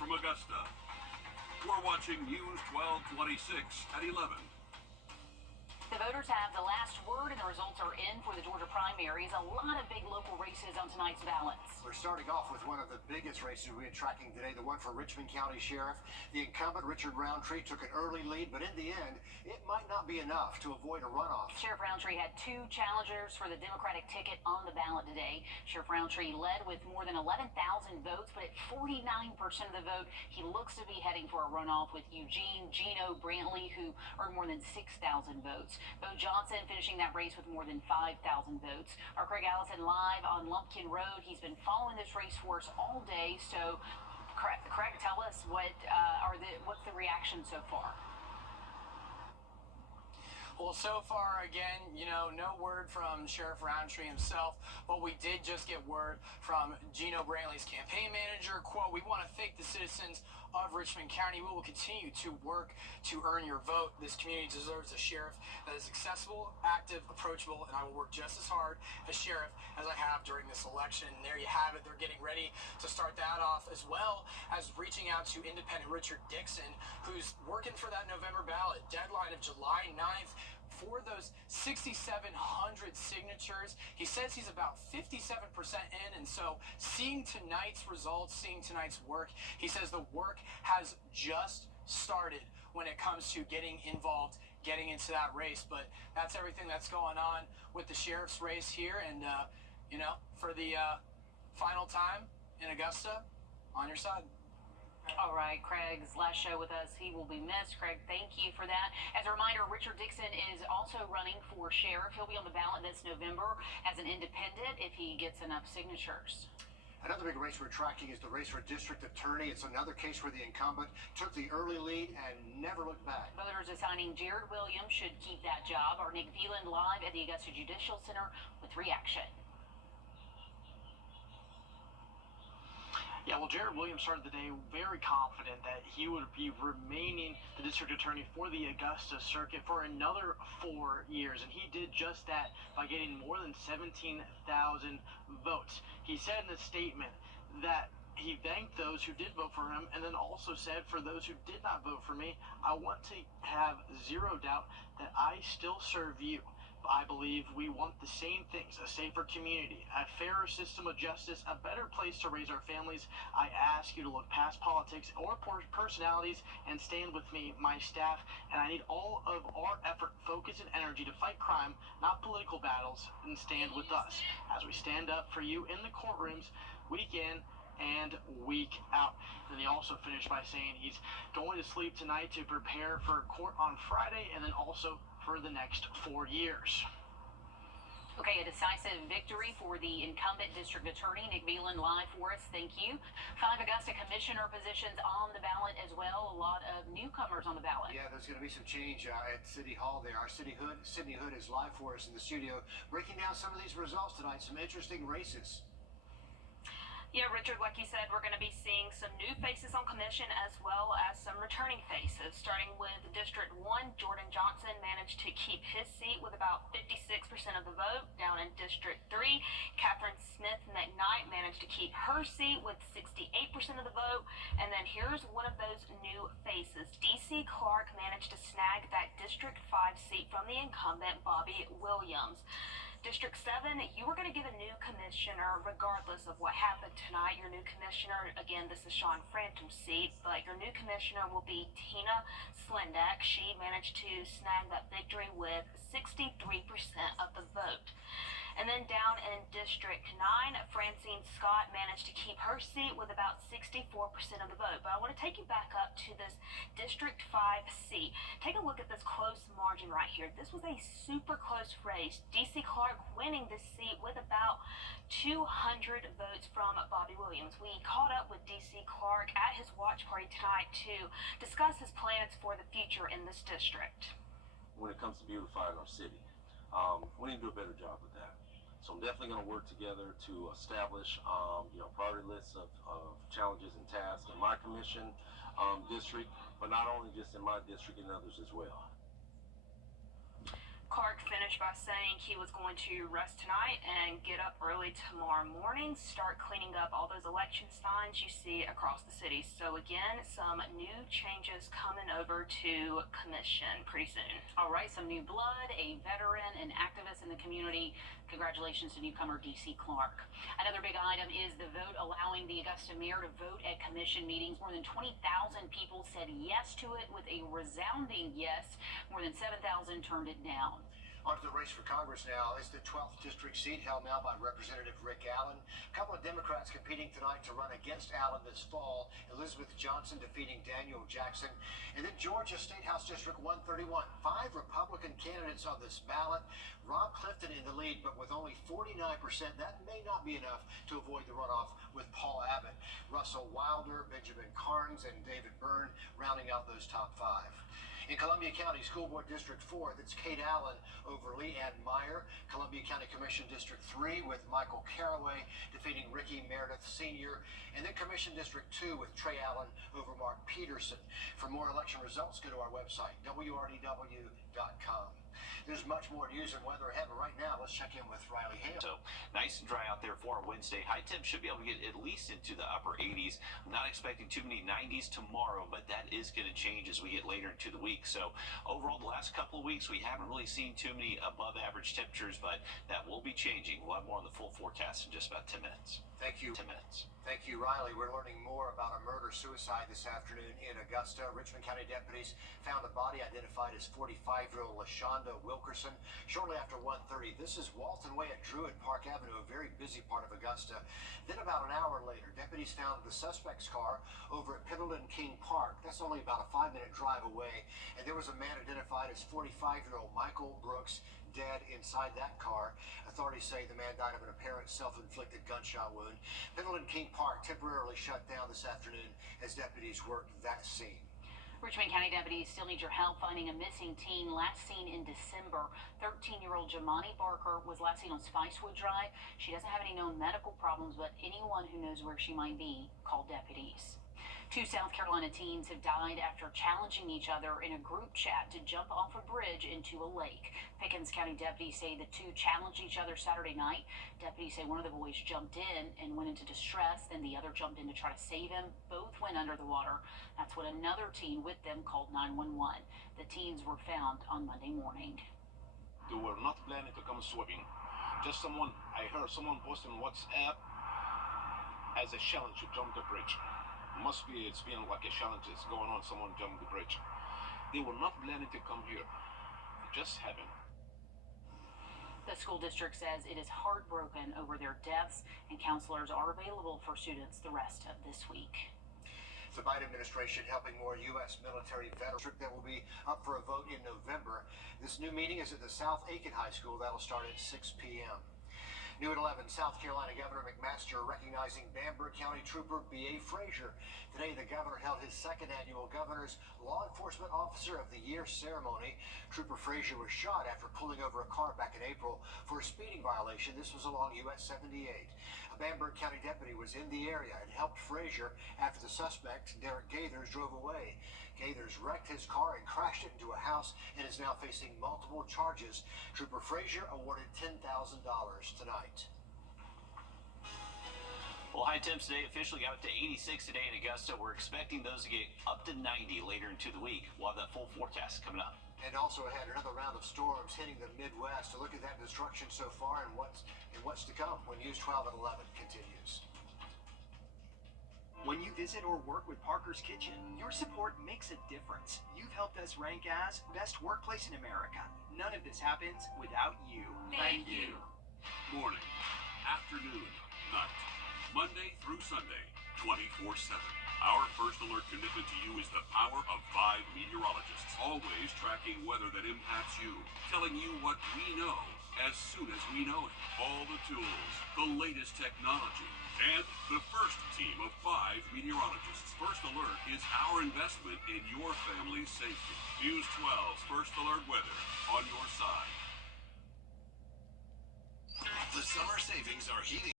from Augusta. We're watching News 1226 at 11. The voters have the last word, and the results are in for the Georgia primaries. A lot of big local races on tonight's ballots. We're starting off with one of the biggest races we've been tracking today, the one for Richmond County Sheriff. The incumbent, Richard Roundtree, took an early lead, but in the end, it might not be enough to avoid a runoff. Sheriff Roundtree had two challengers for the Democratic ticket on the ballot today. Sheriff Roundtree led with more than 11,000 votes, but at 49% of the vote, he looks to be heading for a runoff with Eugene Gino Brantley, who earned more than 6,000 votes. Bo Johnson finishing that race with more than 5,000 votes. Our Craig Allison live on Lumpkin Road. He's been following this race for us all day. So, Craig, tell us what's the reaction so far? Well, so far, again, no word from Sheriff Roundtree himself, but we did just get word from Gino Brantley's campaign manager. Quote, "We want to thank the citizens of Richmond County. We will continue to work to earn your vote. This community deserves a sheriff that is accessible, active, approachable, and I will work just as hard as sheriff as I have during this election." And there you have it. They're getting ready to start that off, as well as reaching out to independent Richard Dixon, who's working for that November ballot. Deadline of July 9th. For those 6,700 signatures. He says he's about 57% in, and so seeing tonight's results, seeing tonight's work, he says the work has just started when it comes to getting involved, getting into that race. But that's everything that's going on with the sheriff's race here, and for the final time in Augusta, on your side. All right, Craig's last show with us. He will be missed. Craig, thank you for that. As a reminder, Richard Dixon is also running for sheriff. He'll be on the ballot this November as an independent if he gets enough signatures. Another big race we're tracking is the race for district attorney. It's another case where the incumbent took the early lead and never looked back. Voters assigning Jared Williams should keep that job. Our Nick Veland live at the Augusta Judicial Center with reaction. Yeah, well, Jared Williams started the day very confident that he would be remaining the district attorney for the Augusta circuit for another 4 years, and he did just that by getting more than 17,000 votes. He said in a statement that he thanked those who did vote for him, and then also said, for those who did not vote for me, I want to have zero doubt that I still serve you. I believe we want the same things: a safer community, a fairer system of justice, a better place to raise our families. I ask you to look past politics or personalities and stand with me, my staff, and I need all of our effort, focus, and energy to fight crime, not political battles, and stand with us as we stand up for you in the courtrooms week in and week out. And he also finished by saying he's going to sleep tonight to prepare for court on Friday, and then also for the next 4 years. Okay, a decisive victory for the incumbent district attorney. Nick Veland live for us. Thank you. 5 Augusta commissioner positions on the ballot as well. A lot of newcomers on the ballot. Yeah, there's going to be some change at City Hall there. Our Sydney Hood is live for us in the studio, breaking down some of these results tonight. Some interesting races. Yeah, Richard, like you said, we're going to be seeing some new faces on commission as well as some returning faces. Starting with District 1, Jordan Johnson managed to keep his seat with about 56% of the vote. Down in District 3, Catherine Smith McKnight managed to keep her seat with 68% of the vote. And then here's one of those new faces. D.C. Clark managed to snag that District 5 seat from the incumbent, Bobby Williams. District 7, you were going to get a new commissioner regardless of what happened tonight. Your new commissioner, again, this is Sean Frantum's seat, but your new commissioner will be Tina Slendak. She managed to snag that victory with 63% of the vote. And then down in District 9, Francine Scott managed to keep her seat with about 64% of the vote. But I want to take you back up to this District 5 seat. Take a look at this close margin right here. This was a super close race. D.C. Clark winning this seat with about 200 votes from Bobby Williams. We caught up with D.C. Clark at his watch party tonight to discuss his plans for the future in this district. When it comes to beautifying our city, we need to do a better job with that. So I'm definitely going to work together to establish, priority lists of challenges and tasks in my commission district, but not only just in my district, and others as well. Clark finished by saying he was going to rest tonight and get up early tomorrow morning, start cleaning up all those election signs you see across the city. So again, some new changes coming over to commission pretty soon. All right, some new blood, a veteran, an activist in the community. Congratulations to newcomer DC Clark. Another big item is the vote allowing the Augusta mayor to vote at commission meetings. More than 20,000 people said yes to it with a resounding yes. More than 7,000 turned it down. On to the race for Congress now. It's the 12th district seat held now by Representative Rick Allen. A couple of Democrats competing tonight to run against Allen this fall. Elizabeth Johnson defeating Daniel Jackson. And then Georgia State House District 131. 5 Republican candidates on this ballot. Rob Clifton in the lead, but with only 49%. That may not be enough to avoid the runoff with Paul Abbott. Russell Wilder, Benjamin Carnes, and David Byrne rounding out those top 5. In Columbia County School Board District 4, that's Kate Allen over Leanne Meyer. Columbia County Commission District 3 with Michael Caraway defeating Ricky Meredith Sr. And then Commission District 2 with Trey Allen over Mark Peterson. For more election results, go to our website, wrdw.com. There's much more news and weather ahead, but right now, let's check in with Riley Hale. So nice and dry out there for a Wednesday. High temp should be able to get at least into the upper 80s. I'm not expecting too many 90s tomorrow, but that is going to change as we get later into the week. So overall, the last couple of weeks, we haven't really seen too many above average temperatures, but that will be changing. We'll have more on the full forecast in just about 10 minutes. Thank you. 10 minutes. Thank you, Riley. We're learning more about a murder-suicide this afternoon in Augusta. Richmond County deputies found a body identified as 45-year-old LaShonda Wilkerson shortly after 1:30. This is Walton Way at Druid Park Avenue, a very busy part of Augusta. Then about an hour later, deputies found the suspect's car over at Pendleton King Park. That's only about a 5-minute drive away. And there was a man identified as 45-year-old Michael Brooks, dead inside that car. Authorities say the man died of an apparent self-inflicted gunshot wound. Pendleton King Park temporarily shut down this afternoon as deputies worked that scene. Richmond County deputies still need your help finding a missing teen last seen in December. 13-year-old Jamani Barker was last seen on Spicewood Drive. She doesn't have any known medical problems, but anyone who knows where she might be, call deputies. 2 South Carolina teens have died after challenging each other in a group chat to jump off a bridge into a lake. Pickens County deputies say the 2 challenged each other Saturday night. Deputies say one of the boys jumped in and went into distress, then the other jumped in to try to save him. Both went under the water. That's when another teen with them called 911. The teens were found on Monday morning. They were not planning to come swimming. Just I heard someone post on WhatsApp as a challenge to jump the bridge. It's been like a challenge that's going on, someone jumped the bridge. They were not planning to come here. It just happened. The school district says it is heartbroken over their deaths, and counselors are available for students the rest of this week. The Biden administration helping more U.S. military veterans that will be up for a vote in November. This new meeting is at the South Aiken High School. That'll start at 6 p.m. New at 11, South Carolina Governor McMaster recognizing Bamberg County Trooper B.A. Frazier. Today, the governor held his 2nd annual Governor's Law Enforcement Officer of the Year ceremony. Trooper Frazier was shot after pulling over a car back in April for a speeding violation. This was along U.S. 78. A Bamberg County deputy was in the area and helped Frazier after the suspect, Derek Gaithers, drove away. Gaithers wrecked his car and crashed it into a house and is now facing multiple charges. Trooper Frazier awarded $10,000 tonight. Well, high temps today officially got up to 86 today in Augusta. We're expecting those to get up to 90 later into the week. We'll have that full forecast coming up. And also ahead, another round of storms hitting the Midwest. To look at that destruction so far and what's to come when News 12 at 11 continues. When you visit or work with Parker's Kitchen, your support makes a difference. You've helped us rank as Best Workplace in America. None of this happens without you. Thank you. Morning, afternoon, night, Monday through Sunday, 24/7. Our first alert commitment to you is the power of 5 meteorologists, always tracking weather that impacts you, telling you what we know as soon as we know it. All the tools, the latest technology, and the first team of 5 meteorologists. First Alert is our investment in your family's safety. News 12's First Alert weather on your side. The summer savings are heating.